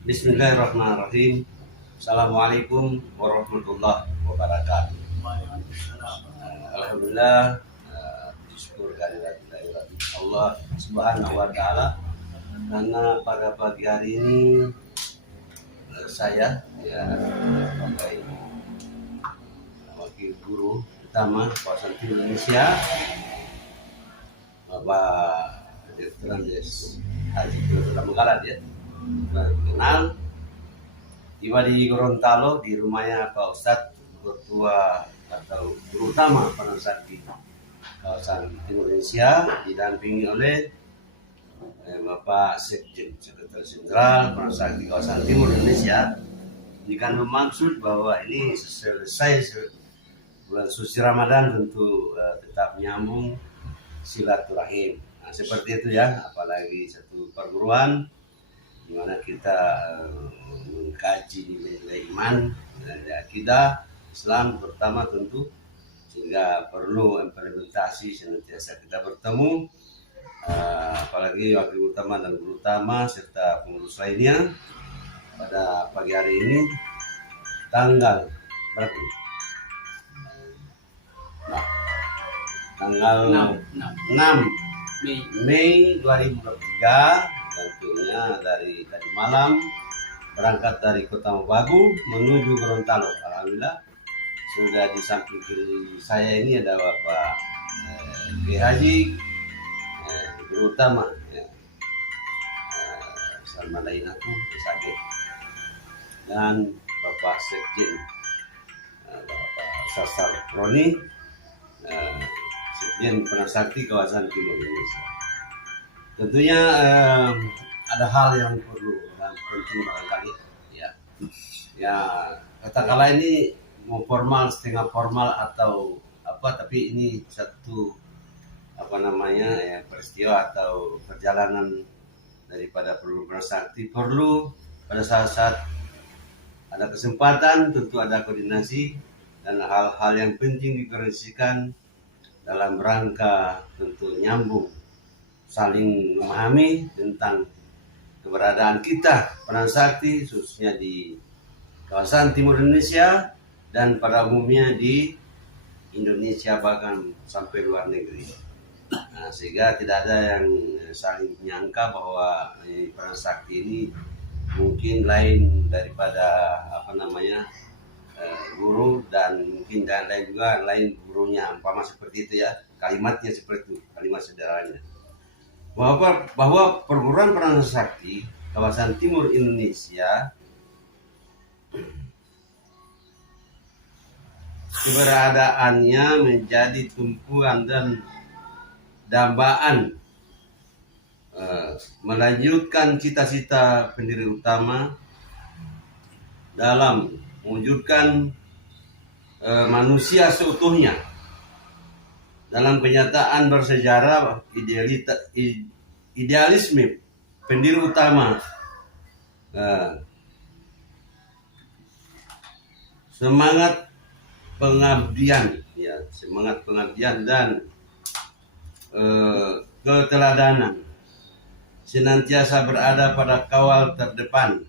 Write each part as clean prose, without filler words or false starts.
Bismillahirrahmanirrahim. Assalamualaikum warahmatullahi wabarakatuh. Alhamdulillah, syukur kehadirat Allah Subhanahu wa taala, karena pada pagi hari ini saya sebagai wakil guru utama kawasan timur Indonesia, Bapak Direktur Haji Menggalat ya, kenal tiba di Gorontalo di rumahnya Pak Ustadz, ketua atau guru utama Penansakti kawasan Timur Indonesia, didampingi oleh Bapak Sekjen, Sekretaris Jenderal Penansakti kawasan Timur Indonesia, dengan bermaksud bahwa ini selesai bulan suci Ramadan tentu tetap nyambung silaturahim. Nah, seperti itu ya, apalagi satu perguruan di mana kita mengkaji nilai iman dan akidah Islam pertama tentu, sehingga perlu implementasi senantiasa kita bertemu, apalagi wakil utama dan guru utama serta pengurus lainnya. Pada pagi hari ini tanggal berapa? Tanggal 6 Mei 2023, tentunya dari tadi malam berangkat dari Kota Mabagu menuju Gorontalo. Alhamdulillah sudah di samping kiri saya ini ada Bapak Haji guru utama Salman Lainaku sakit, dan Bapak Sekjen Bapak Sasar Roni, Sekjen Penansakti kawasan Timur Indonesia. Tentunya ada hal yang perlu dan penting barangkali ya katakanlah ini mau formal setengah formal atau apa, tapi ini satu peristiwa atau perjalanan daripada perlu Penansakti, perlu pada saat ada kesempatan tentu ada koordinasi dan hal-hal yang penting dikoordinasikan dalam rangka tentu nyambung, saling memahami tentang keberadaan kita Penansakti khususnya di kawasan Timur Indonesia dan pada umumnya di Indonesia bahkan sampai luar negeri. Nah, sehingga tidak ada yang saling menyangka bahwa Penansakti ini mungkin lain daripada guru, dan mungkin dan lain juga lain gurunya, umpama seperti itu ya, kalimatnya seperti itu, kalimat sederhananya. Bahwa perguruan Penansakti kawasan Timur Indonesia keberadaannya menjadi tumpuan dan dambaan melanjutkan cita-cita pendiri utama dalam mewujudkan manusia seutuhnya dalam kenyataan bersejarah. Idealisme pendiri utama semangat pengabdian dan keteladanan senantiasa berada pada kawal terdepan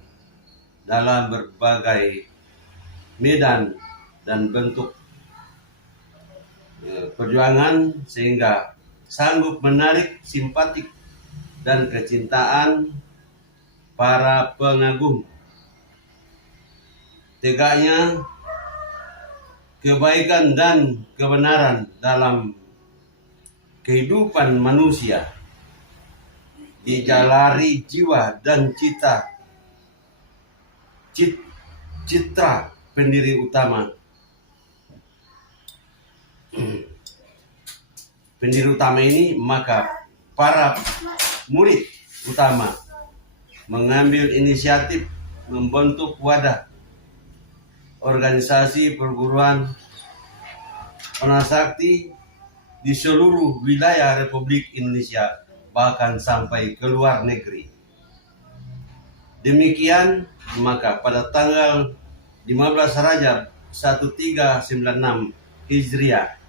dalam berbagai medan dan bentuk perjuangan, sehingga sanggup menarik simpatik dan kecintaan para pengagum tegaknya kebaikan dan kebenaran dalam kehidupan manusia, dijalari jiwa dan citra pendiri utama. Pendiri utama ini, maka para murid utama mengambil inisiatif membentuk wadah organisasi perguruan Penansakti di seluruh wilayah Republik Indonesia, bahkan sampai ke luar negeri. Demikian, maka pada tanggal 15 Rajab 1396 Hijriah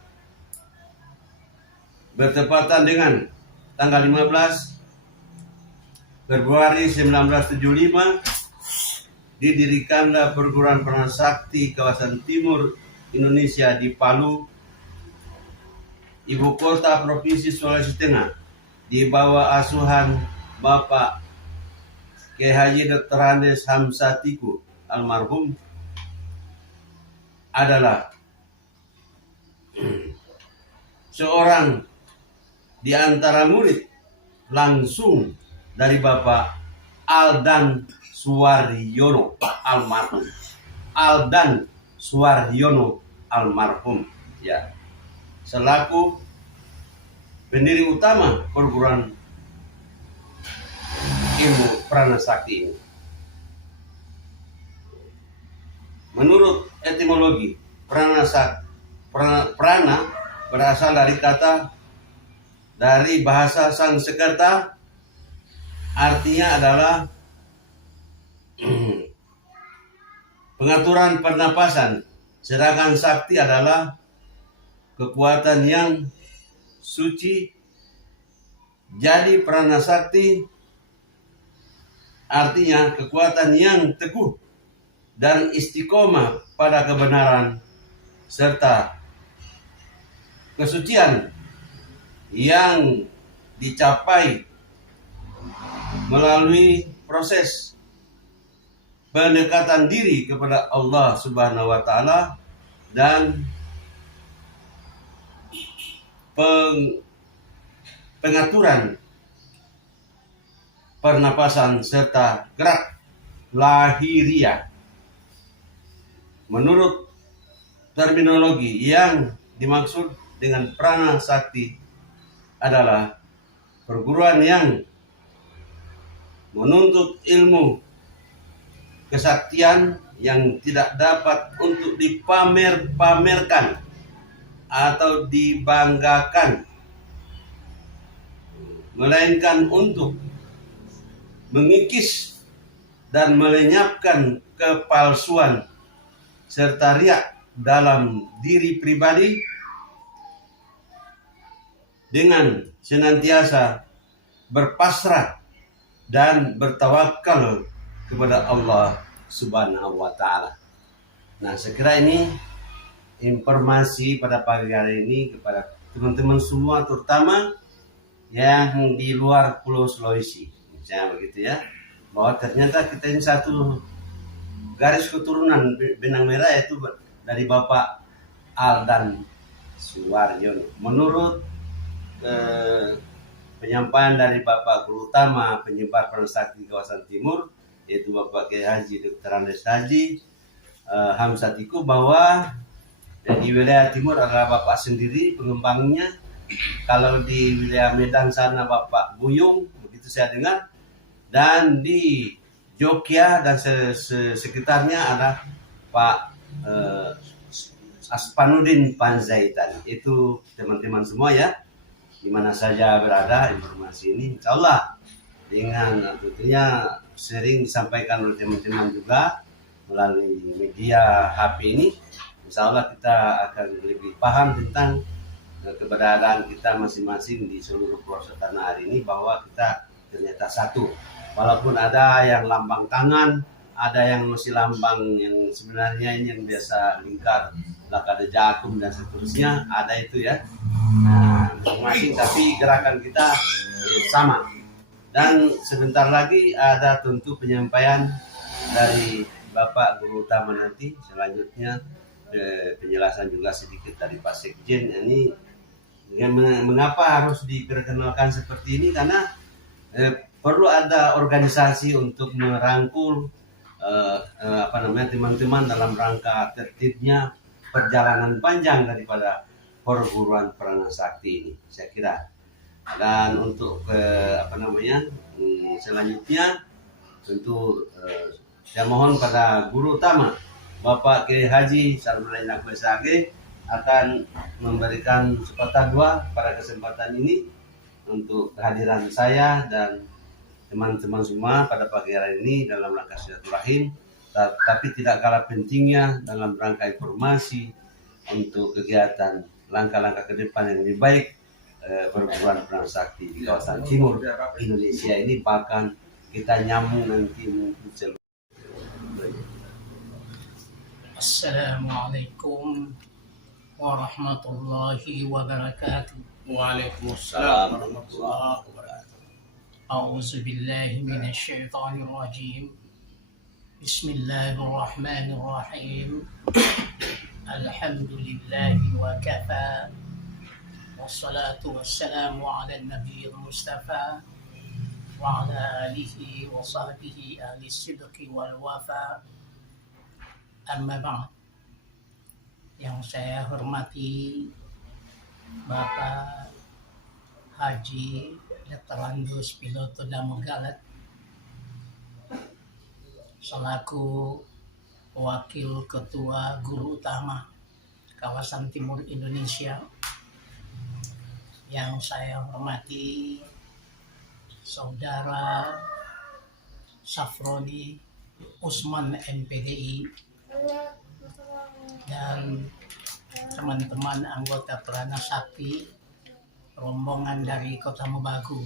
bertepatan dengan tanggal 15 Februari 1975 didirikanlah perguruan Pranasakti kawasan timur Indonesia di Palu, ibu kota Provinsi Sulawesi Tengah, di bawah asuhan Bapak Kiai Haji Dr. Andes Hamsatiku almarhum, adalah seorang di antara murid langsung dari Bapak Aldan Suwaryono almarhum. Aldan Suwaryono almarhum, ya, selaku pendiri utama perguruan ilmu Pranasakti ini. Menurut etimologi, prana berasal dari kata dari bahasa Sanskerta, artinya adalah pengaturan pernapasan, sedangkan sakti adalah kekuatan yang suci. Jadi pranasakti artinya kekuatan yang teguh dan istiqomah pada kebenaran serta kesucian yang dicapai melalui proses pendekatan diri kepada Allah Subhanahu wa taala dan pengaturan pernapasan serta gerak lahiriah. Menurut terminologi, yang dimaksud dengan Pranasakti adalah perguruan yang menuntut ilmu kesaktian yang tidak dapat untuk dipamer-pamerkan atau dibanggakan, melainkan untuk mengikis dan melenyapkan kepalsuan serta riak dalam diri pribadi dengan senantiasa berpasrah dan bertawakal kepada Allah Subhanahu wa taala. Nah, sekira ini informasi pada pagi hari ini kepada teman-teman semua, terutama yang di luar Pulau Sulawesi, misalnya begitu ya, bahwa ternyata kita ini satu garis keturunan benang merah, yaitu dari Bapak Aldan Suwaryono. Menurut penyampaian dari Bapak Guru Utama penyebar Pranasakti kawasan timur, yaitu Bapak Kiai Haji Dr. Andes Haji Hamsatiku, bahwa di wilayah timur adalah Bapak sendiri pengembangnya. Kalau di wilayah Medan sana Bapak Buyung, begitu saya dengar. Dan di Jogja dan sekitarnya ada Pak Aspanudin Panjaitan. Itu teman-teman semua ya, di mana saja berada, informasi ini insya Allah dengan tentunya sering disampaikan oleh teman-teman juga melalui media HP ini, insya Allah kita akan lebih paham tentang keberadaan kita masing-masing di seluruh pelosok tanah hari ini, bahwa kita ternyata satu. Walaupun ada yang lambang tangan, ada yang masih lambang yang sebenarnya ini yang biasa lingkar, lakada jakum dan seterusnya, ada itu ya. Nah, masing-masing, tapi gerakan kita sama. Dan sebentar lagi ada tentu penyampaian dari Bapak Guru Utama nanti. Selanjutnya penjelasan juga sedikit dari Pak Sekjen. Ini mengapa harus diperkenalkan seperti ini, karena perlu ada organisasi untuk merangkul teman-teman dalam rangka tertibnya perjalanan panjang daripada perguruan Pranasakti ini, saya kira. Dan untuk selanjutnya tentu saya mohon pada Guru Utama Bapak Kiai Haji Sarmulaina Kwesage akan memberikan sepatah dua pada kesempatan ini untuk kehadiran saya dan teman-teman semua pada pagi hari ini dalam rangka silaturahim, tapi tidak kalah pentingnya dalam rangka informasi untuk kegiatan langkah-langkah ke depan yang lebih baik perguruan Pranasakti di kawasan timur Indonesia ini, bahkan kita nyambung nanti mungkin Assalamualaikum warahmatullahi wabarakatuh. Waalaikumsalam warahmatullahi wabarakatuh. A'udzu billahi minasy syaithanir rajim. Bismillahirrahmanirrahim. Alhamdulillahi wa kafa. Wassalatu wassalamu ala nabiyil mustafa wa ala alihi wa sahbihi ahli sidqi wal wafa. Amma ba'd. Yang saya hormati Bapak Haji Letterlandus Piloto Damogalat selaku Wakil Ketua Guru Utama Kawasan Timur Indonesia. Yang saya hormati Saudara Safroni Usman MPDI dan teman-teman anggota Prana Sakti rombongan dari Kota Mobagu.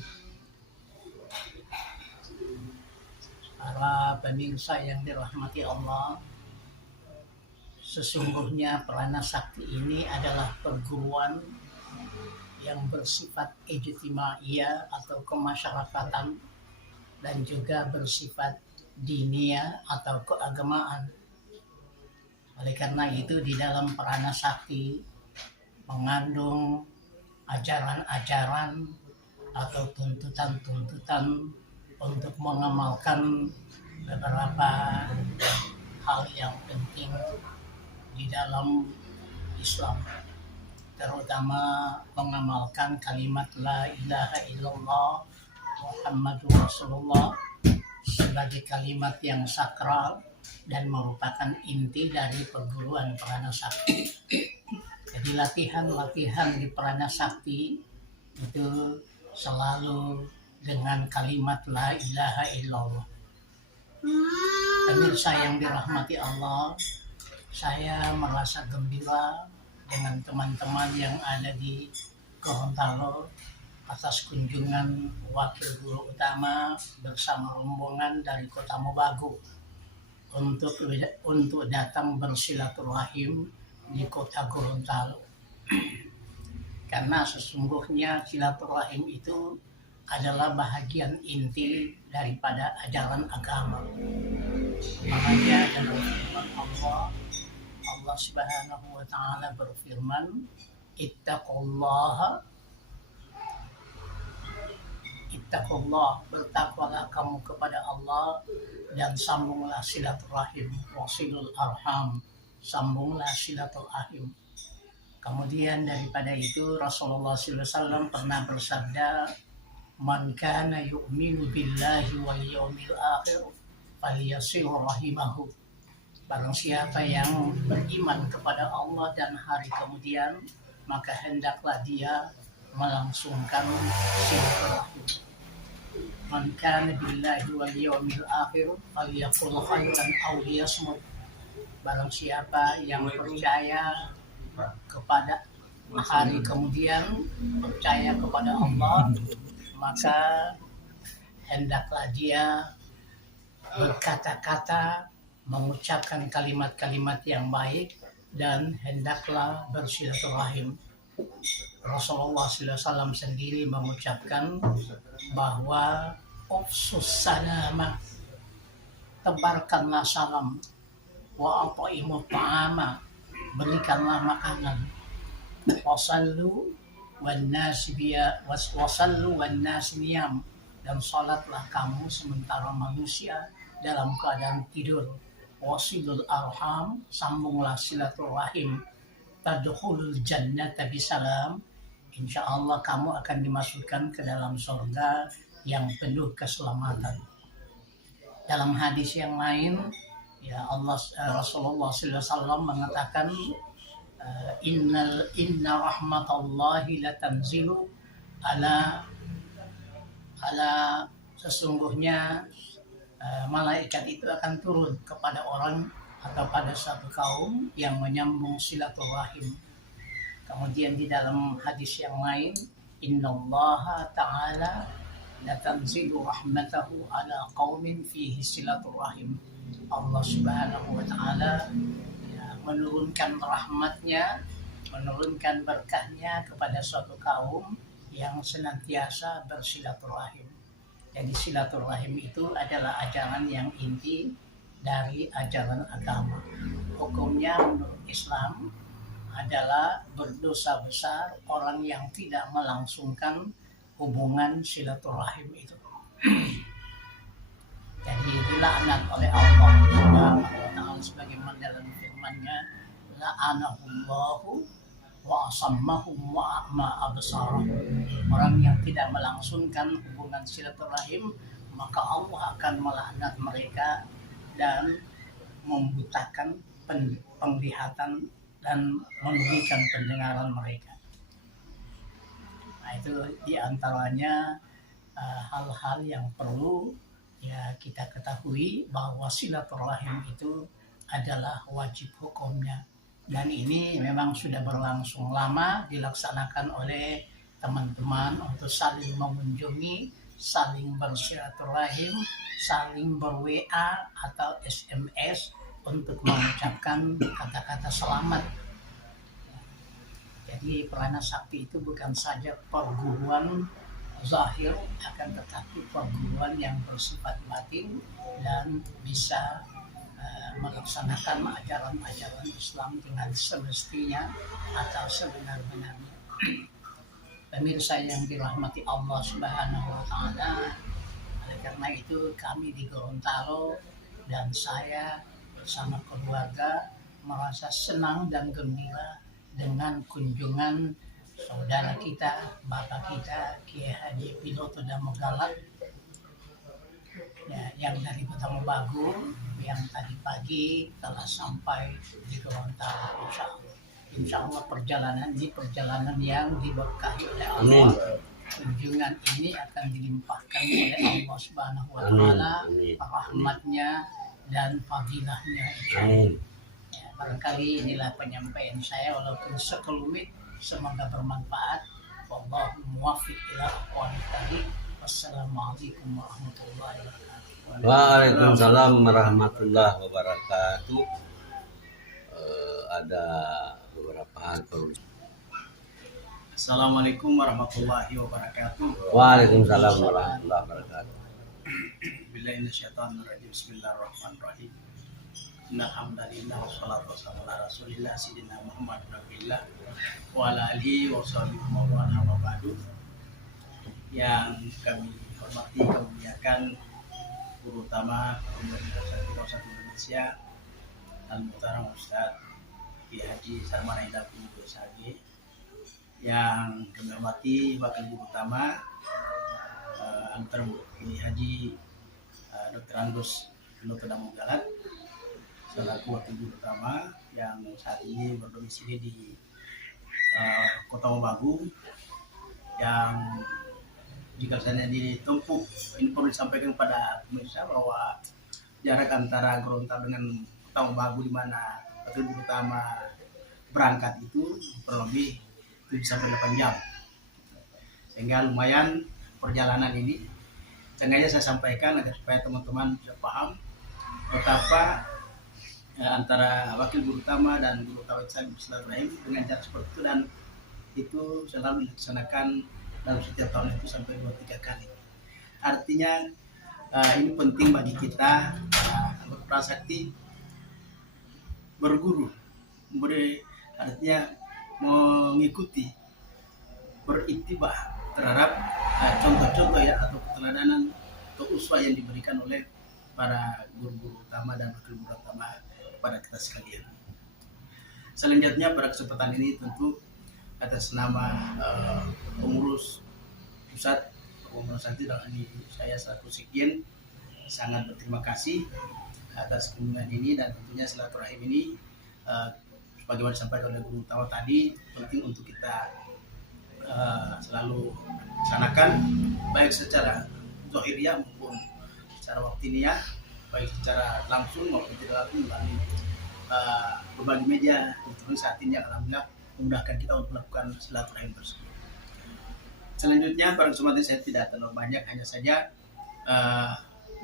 Para pemirsa yang dirahmati Allah, sesungguhnya Prana Sakti ini adalah perguruan yang bersifat ijtimaiyah atau kemasyarakatan dan juga bersifat diniyah atau keagamaan. Oleh karena itu di dalam Prana Sakti mengandung ajaran-ajaran atau tuntutan-tuntutan untuk mengamalkan beberapa hal yang penting di dalam Islam, terutama mengamalkan kalimat La ilaha illallah Muhammadur Rasulullah sebagai kalimat yang sakral dan merupakan inti dari perguruan Prana Sakti. Jadi latihan-latihan di Prana Sakti itu selalu dengan kalimat La ilaha illallah. Pemirsa yang dirahmati Allah, saya merasa gembira dengan teman-teman yang ada di Gorontalo atas kunjungan Wakil Guru Utama bersama rombongan dari Kota Mobagu untuk datang bersilaturahim di Kota Gorontalo. Karena sesungguhnya silaturahim itu adalah bahagian inti daripada ajaran agama. Makanya dalam firman Allah Subhanahu wa taala berfirman, Ittaqullah, bertakwalah kamu kepada Allah dan sambunglah silaturahim, wasilul arham, sambunglah silaturahim. Kemudian daripada itu Rasulullah SAW pernah bersabda, Man kana yu'minu billahi wal yawmil akhir falyasil rahimahu. Barang siapa yang beriman kepada Allah dan hari kemudian, maka hendaklah dia melangsungkan silaturahim. Man kana billahi wal yawmil akhir falyaqul khairan aw liyasmut. Barang siapa yang percaya kepada hari kemudian, percaya kepada Allah, maka hendaklah dia berkata-kata, mengucapkan kalimat-kalimat yang baik, dan hendaklah bersilaturahim. Rasulullah SAW sendiri mengucapkan bahwa ufsus salama, tebarkanlah salam, wa at'imut ta'ama, berikanlah makanan, wasallu wan nas niyam, dan salatlah kamu sementara manusia dalam keadaan tidur, wasilul arham, sambunglah silaturahim, tadkhulul jannata bisalam, insyaallah kamu akan dimasukkan ke dalam surga yang penuh keselamatan. Dalam hadis yang lain, Rasulullah SAW mengatakan, inna rahmatallahi latanzilu ala sesungguhnya malaikat itu akan turun kepada orang atau pada satu kaum yang menyambung silaturahim. Kemudian di dalam hadis yang lain, innallaha ta'ala latanzilu rahmatahu ala qaumin fihi silaturahim. Allah Subhanahu wa taala menurunkan rahmatnya, menurunkan berkahnya kepada suatu kaum yang senantiasa bersilaturahim. Jadi silaturahim itu adalah ajaran yang inti dari ajaran agama. Hukumnya menurut Islam adalah berdosa besar orang yang tidak melangsungkan hubungan silaturahim itu. Jadi dilaknat oleh Allah Subhanahu wa taala sebagaimana dalam firman-Nya, la'anahullahu wa asammahum wa a'ma absarahum. Orang yang tidak melangsungkan hubungan silaturahim, maka Allah akan melaknat mereka dan membutakan penglihatan dan merugikan pendengaran mereka. Nah, itu diantaranya hal-hal yang perlu ya kita ketahui bahwa silaturahim itu adalah wajib hukumnya, dan ini memang sudah berlangsung lama dilaksanakan oleh teman-teman untuk saling mengunjungi, saling bersilaturahim, saling ber-WA atau SMS untuk mengucapkan kata-kata selamat. Jadi Prana Sakti itu bukan saja perguruan zahir, akan tetapi perguruan yang bersifat batin dan bisa melaksanakan ajaran-ajaran Islam dengan semestinya atau sebenar-benarnya. Pemirsa yang dirahmati Allah Subhanahu wa taala, oleh karena itu kami di Gorontalo dan saya bersama keluarga merasa senang dan gembira dengan kunjungan saudara kita, bapak kita, Kiai Haji Piloto Damogalak ya, yang dari Kota Mobagu yang tadi pagi telah sampai di Gorontalo. Insya Allah perjalanan ini perjalanan yang diberkahi oleh Allah. Kunjungan ini akan dilimpahkan oleh Allah Subhanahu wa taala rahmatnya dan fadilahnya. Ya, barangkali inilah penyampaian saya walaupun sekelumit, semoga bermanfaat. Wallahu muwaffiq ila aqwamit thoriq. Wassalamualaikum warahmatullahi wabarakatuh. Waalaikumsalam warahmatullahi wabarakatuh. Ada beberapa hal perlu. Assalamualaikum warahmatullahi wabarakatuh. Waalaikumsalam warahmatullahi wabarakatuh. Billahi minasyaitonir rajim. Bismillahirrahmanirrahim. Innal hamdalillah wassalatu wassalamu ala rasulillah sayyidina Muhammad rasulillah wa ala alihi wa sahbihi wa man ba'du. Yang kami hormati, kami muliakan Guru Utama Universitas Indonesia Al-Muhtaram Ustaz Kiai Haji Sarmana Hidayatullah Bosage, yang kami hormati Wakil Guru Utama Al-Muhtaram Kiai Haji Dr. Andus Piloto Damogalak selaku Wakil Guru Utama yang saat ini berdomisili di Kota Mobagu, yang jika saya ditempuh, ini perlu disampaikan kepada pemirsa bahwa jarak antara Gorontalo dengan Kota Mobagu di mana Wakil Guru Utama berangkat itu kurang lebih 7-8 jam, sehingga lumayan perjalanan ini. Sengaja saya sampaikan agar supaya teman-teman bisa paham betapa antara Wakil Guru Utama dan Guru Utama silaturahim dengan jarak seperti itu, dan itu selalu dilaksanakan dalam setiap tahun itu sampai 2-3 kali. Artinya ini penting bagi kita anggota prasakti berguru, artinya mengikuti, berintibah terhadap contoh-contoh ya atau keteladanan atau uswah yang diberikan oleh para guru-guru utama dan wakil guru utama kepada kita sekalian. Selanjutnya pada kesempatan ini tentu atas nama pengurus pusat pengurus nanti dalam ini saya selaku sekjen sangat berterima kasih atas kunjungan ini, dan tentunya silaturahim ini sebagaimana disampaikan oleh guru utama tadi penting untuk kita selalu laksanakan baik secara zahiriyah maupun secara waktiniyah, baik secara langsung maupun tidak langsung melalui berbagai media teman saat ini yang alhamdulillah memudahkan kita untuk melakukan silaturahim tersebut. Selanjutnya pada kesempatan saya tidak terlalu banyak, hanya saja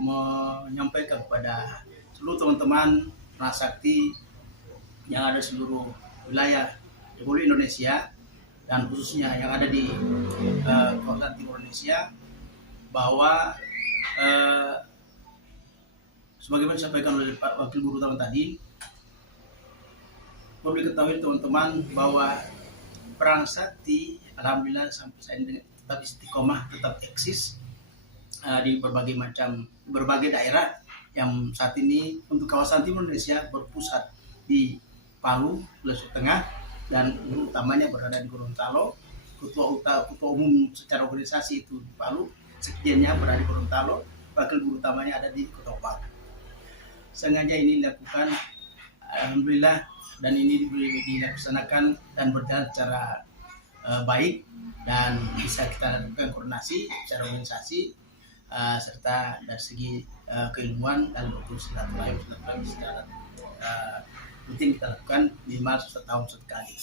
menyampaikan kepada seluruh teman-teman prasakti yang ada di seluruh wilayah Republik Indonesia dan khususnya yang ada di kawasan Timur Indonesia, bahwa sebagaimana disampaikan oleh Pak Wakil Guru Utama tadi, perlu diketahui teman-teman bahwa perang sakti alhamdulillah sampai saat ini tetap istiqomah, tetap eksis di berbagai daerah yang saat ini untuk kawasan Timur Indonesia berpusat di Palu, Sulawesi Tengah, dan guru utamanya berada di Gorontalo. Ketua umum secara organisasi itu di Palu, sekjennya berada di Gorontalo, wakil guru utamanya ada di Kota Palu. Sengaja ini dilakukan alhamdulillah, dan ini dilaksanakan dan berjalan secara baik, dan bisa kita lakukan koordinasi secara organisasi serta dari segi keilmuan dan betul silaturahim secara rutin kita lakukan minimal setahun sekali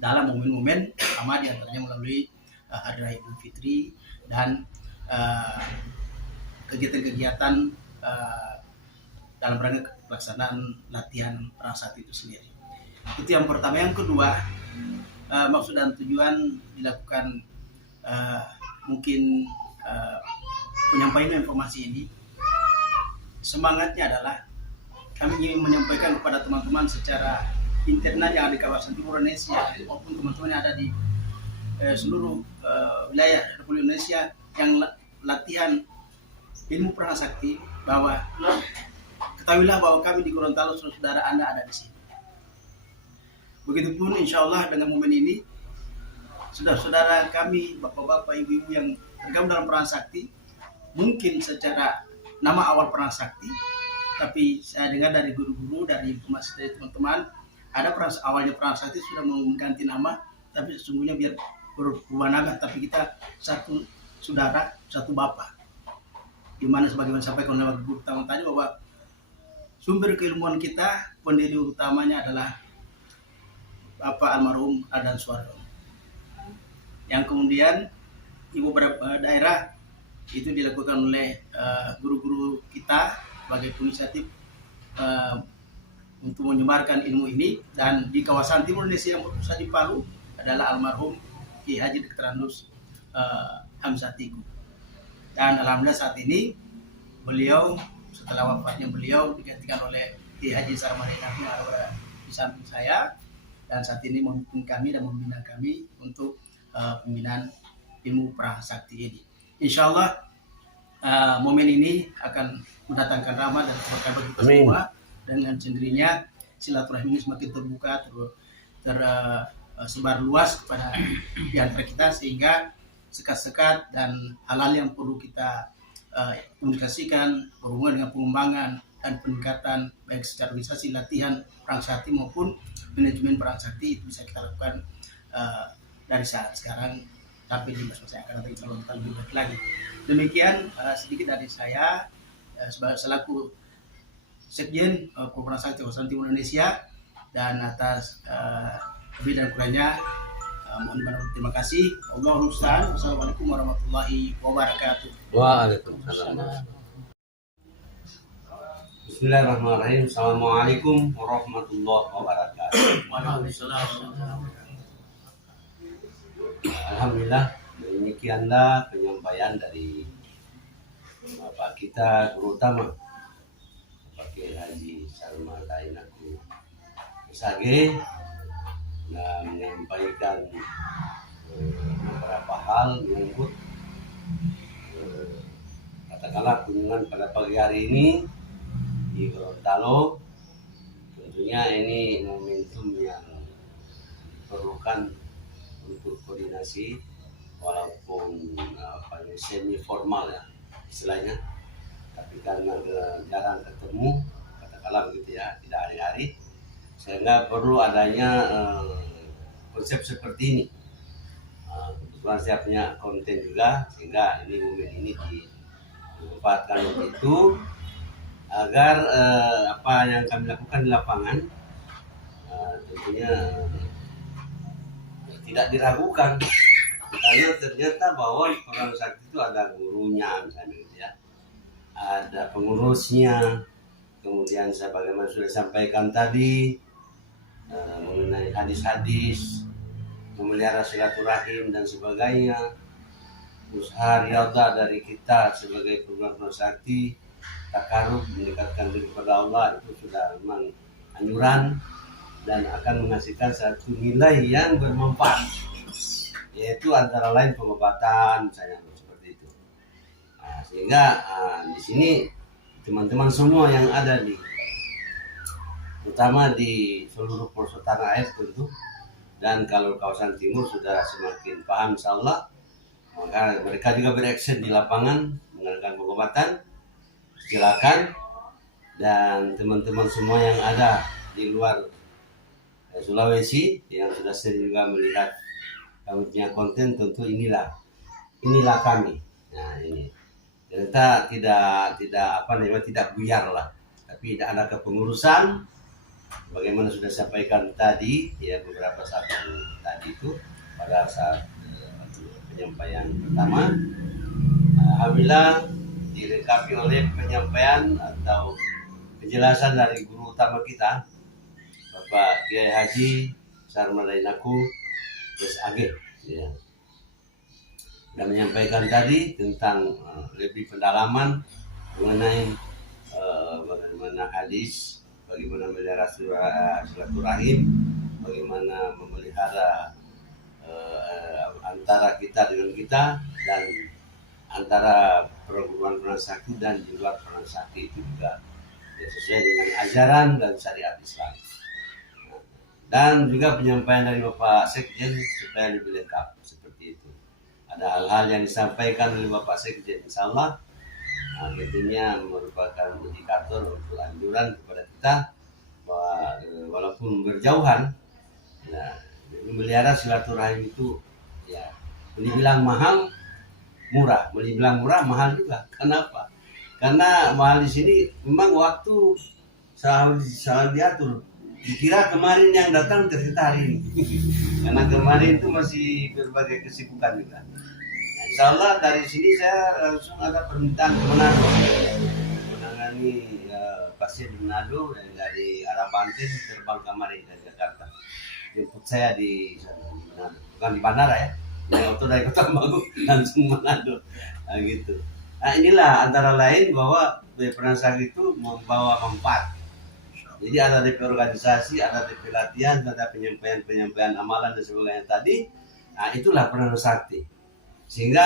dalam momen-momen sama, diantaranya melalui Hari Raya Idul Fitri dan kegiatan-kegiatan dalam rangka pelaksanaan latihan perang sakti itu sendiri. Itu yang pertama. Yang kedua, maksud dan tujuan dilakukan mungkin penyampaian informasi ini, semangatnya adalah kami ingin menyampaikan kepada teman-teman secara internal yang ada di kawasan Timur Indonesia maupun teman-teman yang ada di seluruh wilayah Republik Indonesia yang latihan ilmu perang sakti, bahwa ketahuilah bahwa kami di Gorontalo, saudara Anda ada di sini. Begitupun insya Allah dengan momen ini, saudara-saudara kami, bapak-bapak, ibu-ibu yang tergabung dalam perang sakti, mungkin secara nama awal perang sakti, tapi saya dengar dari guru-guru, dari informasi dari teman-teman, ada awalnya perang sakti sudah mengganti nama, tapi sesungguhnya biar berubah nama, tapi kita satu saudara, satu bapak. Di mana sebagaimana disampaikan oleh guru utama tadi, bahwa sumber keilmuan kita, pendiri utamanya adalah Bapak almarhum Aldan Suwardo. Yang kemudian di beberapa daerah itu dilakukan oleh guru-guru kita sebagai inisiatif untuk menyebarkan ilmu ini. Dan di kawasan Timur Indonesia yang berpusat di Palu adalah almarhum Ki Haji Dr. Andus Hamzatiku. Dan alhamdulillah saat ini beliau, setelah wafatnya beliau, digantikan oleh Ki Haji Sarmadi yang ada di samping saya, dan saat ini memimpin kami dan membina kami untuk pembinaan ilmu perang sakti ini. Insya Allah momen ini akan mendatangkan rahmat dan keberkahan bagi kita semua. Dengan sendirinya silaturahmi ini semakin terbuka, tersebar luas kepada di antara kita, sehingga sekat-sekat dan hal-hal yang perlu kita komunikasikan berhubungan dengan pengembangan dan peningkatan baik secara organisasi, latihan perang sakti maupun manajemen perang sakti itu bisa kita lakukan dari saat sekarang sampai di masa yang akan datang, insya Allah lebih baik lagi. Demikian sedikit dari saya selaku Sekjen Perang Sakti Kawasan Timur Indonesia, dan atas lebih dan kurangnya mohon terima kasih. Allahumma musta'an. Wassalamualaikum warahmatullahi wabarakatuh. Waalaikumsalam. Bismillahirrahmanirrahim. Assalamualaikum warahmatullahi wabarakatuh. Waalaikumsalam. Alhamdulillah, demikianlah penyampaian dari Bapak kita guru utama, Bapak Haji Sarmadi Naku Sage, dan menyampaikan beberapa hal menyebut katakanlah kunjungan pada pagi hari ini di Gorontalo. Tentunya ini momentum yang diperlukan untuk koordinasi, walaupun semi formal ya istilahnya, tapi karena jarang ketemu, katakanlah begitu ya, tidak hari-hari, sehingga perlu adanya konsep seperti ini. Kebetulan saya punya konten juga, sehingga ini momen ini dimanfaatkan untuk itu, agar apa yang kami lakukan di lapangan tentunya tidak diragukan, karena ternyata bahwa perang sakti itu ada gurunya misalnya gitu ya, ada pengurusnya, kemudian sebagaimana sudah disampaikan tadi mengenai hadis-hadis, memelihara silaturahim dan sebagainya, usaha riyadhah dari kita sebagai program sakti, takarub mendekatkan diri kepada Allah, itu sudah memang anjuran dan akan menghasilkan satu nilai yang bermanfaat, yaitu antara lain pengobatan misalnya seperti itu. Nah, sehingga di sini teman-teman semua yang ada di, terutama di seluruh pelosok tanah air tentu, dan kalau kawasan timur sudah semakin paham insyaallah, maka mereka juga beraksen di lapangan mengadakan pengobatan. Silakan, dan teman-teman semua yang ada di luar Sulawesi yang sudah sering juga melihat kami punya konten, tentu inilah kami. Nah ini kita tidak buyar lah, tapi ada kepengurusan. Bagaimana sudah sampaikan tadi ya, beberapa saat tadi itu pada saat penyampaian pertama, alhamdulillah dilengkapi oleh penyampaian atau penjelasan dari guru utama kita, Bapak Kiai Haji Sarmadainaku SAG, ya. Dan menyampaikan tadi tentang lebih pendalaman mengenai bagaimana hadis, bagaimana memelihara silaturahim, bagaimana memelihara antara kita dengan kita, dan antara perguruan sakti dan di luar perguruan sakti itu juga sesuai dengan ajaran dan syariat Islam. Dan juga penyampaian dari Bapak Sekjen supaya lebih lengkap seperti itu. Ada hal-hal yang disampaikan oleh Bapak Sekjen, insyaallah tentunya merupakan indikator untuk anjuran kepada kita bahwa walaupun berjauhan, nah, memelihara silaturahim itu ya, dibilang mahal, murah, dibilang murah, mahal juga. Kenapa? Karena mahal di sini memang waktu selalu diatur. Dikira kemarin yang datang ternyata hari ini. Karena kemarin itu masih berbagai kesibukan juga. Nah, insya Allah dari sini saya langsung ada permintaan ke Manado, menangani pasien di Manado, dari arah Banten terbang kemarin ke Jakarta. Jemput saya di Manado, bukan di bandara ya. Naik auto dari Kota Bagu langsung Manado, nah, gitu. Nah, inilah antara lain bahwa peran sakti itu membawa manfaat. Jadi ada DP organisasi, ada DP latihan, ada penyampaian amalan dan sebagainya tadi. Nah, itulah peran sakti. Sehingga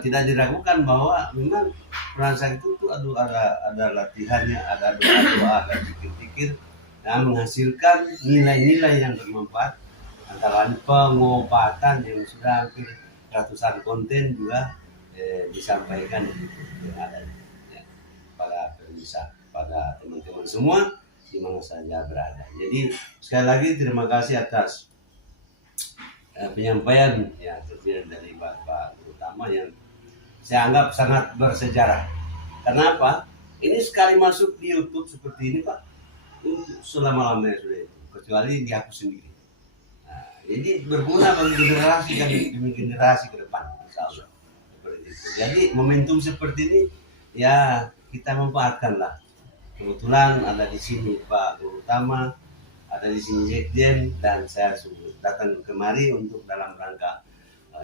tidak diragukan bahwa memang peran sakti itu ada latihannya, ada doa-doa, ada zikir-zikir, yang menghasilkan nilai-nilai yang bermanfaat. Antara lain pengobatan yang sudah hampir ratusan konten juga disampaikan yang ada ya, pada pemirsa, pada teman-teman semua di mana saja berada. Jadi sekali lagi terima kasih atas penyampaian yang terpilih dari Bapak Utama yang saya anggap sangat bersejarah. Kenapa? Ini sekali masuk di YouTube seperti ini Pak, selama-lamanya sudah itu, kecuali di aku sendiri. Nah, jadi berguna bagi generasi demi generasi ke depan. Seperti itu. Jadi momentum seperti ini ya kita manfaatkanlah. Kebetulan ada di sini Pak Guru Utama, ada di sini Sekjen, dan saya datang kemari untuk dalam rangka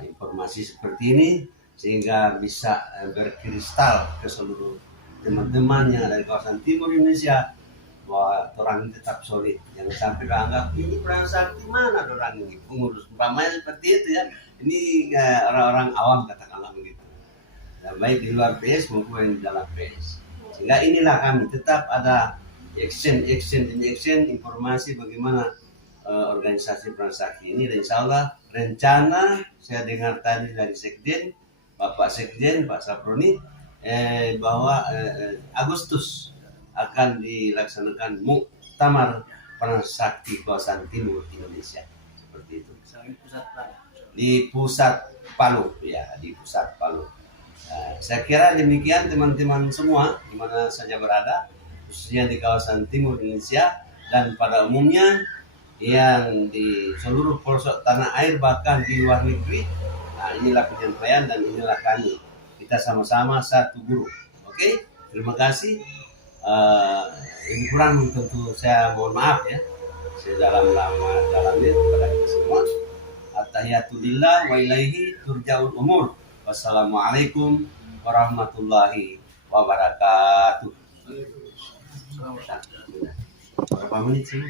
informasi seperti ini sehingga bisa berkristal ke seluruh teman-teman yang ada di kawasan timur Indonesia bahwa orang tetap solid. Jangan sampai dianggap ini peran sakti mana orang ini pengurus, umpamanya seperti itu ya. Ini orang-orang awam katakanlah begitu. Dan baik di luar PS maupun di dalam PS. Sehingga inilah kami tetap ada exchange informasi bagaimana organisasi peran sakti ini. Dan insya Allah rencana saya dengar tadi dari Sekjen, Bapak Sekjen, Pak Saproni, bahwa Agustus akan dilaksanakan muktamar peran sakti kawasan timur Indonesia seperti itu. Di pusat Palu ya, di pusat Palu. Saya kira demikian teman-teman semua di mana saja berada, khususnya di kawasan timur Indonesia dan pada umumnya yang di seluruh pelosok tanah air bahkan di luar negeri. Nah, inilah penyampaian dan inilah kami. Kita sama-sama satu guru. Oke, terima kasih. Ini kurang tentu saya mohon maaf ya. sedalam-dalamnya kepada kita semua. At-tahiyatulillah wa ilaihi turja'ul umur. Wassalamualaikum warahmatullahi wabarakatuh. Berapa menit sih?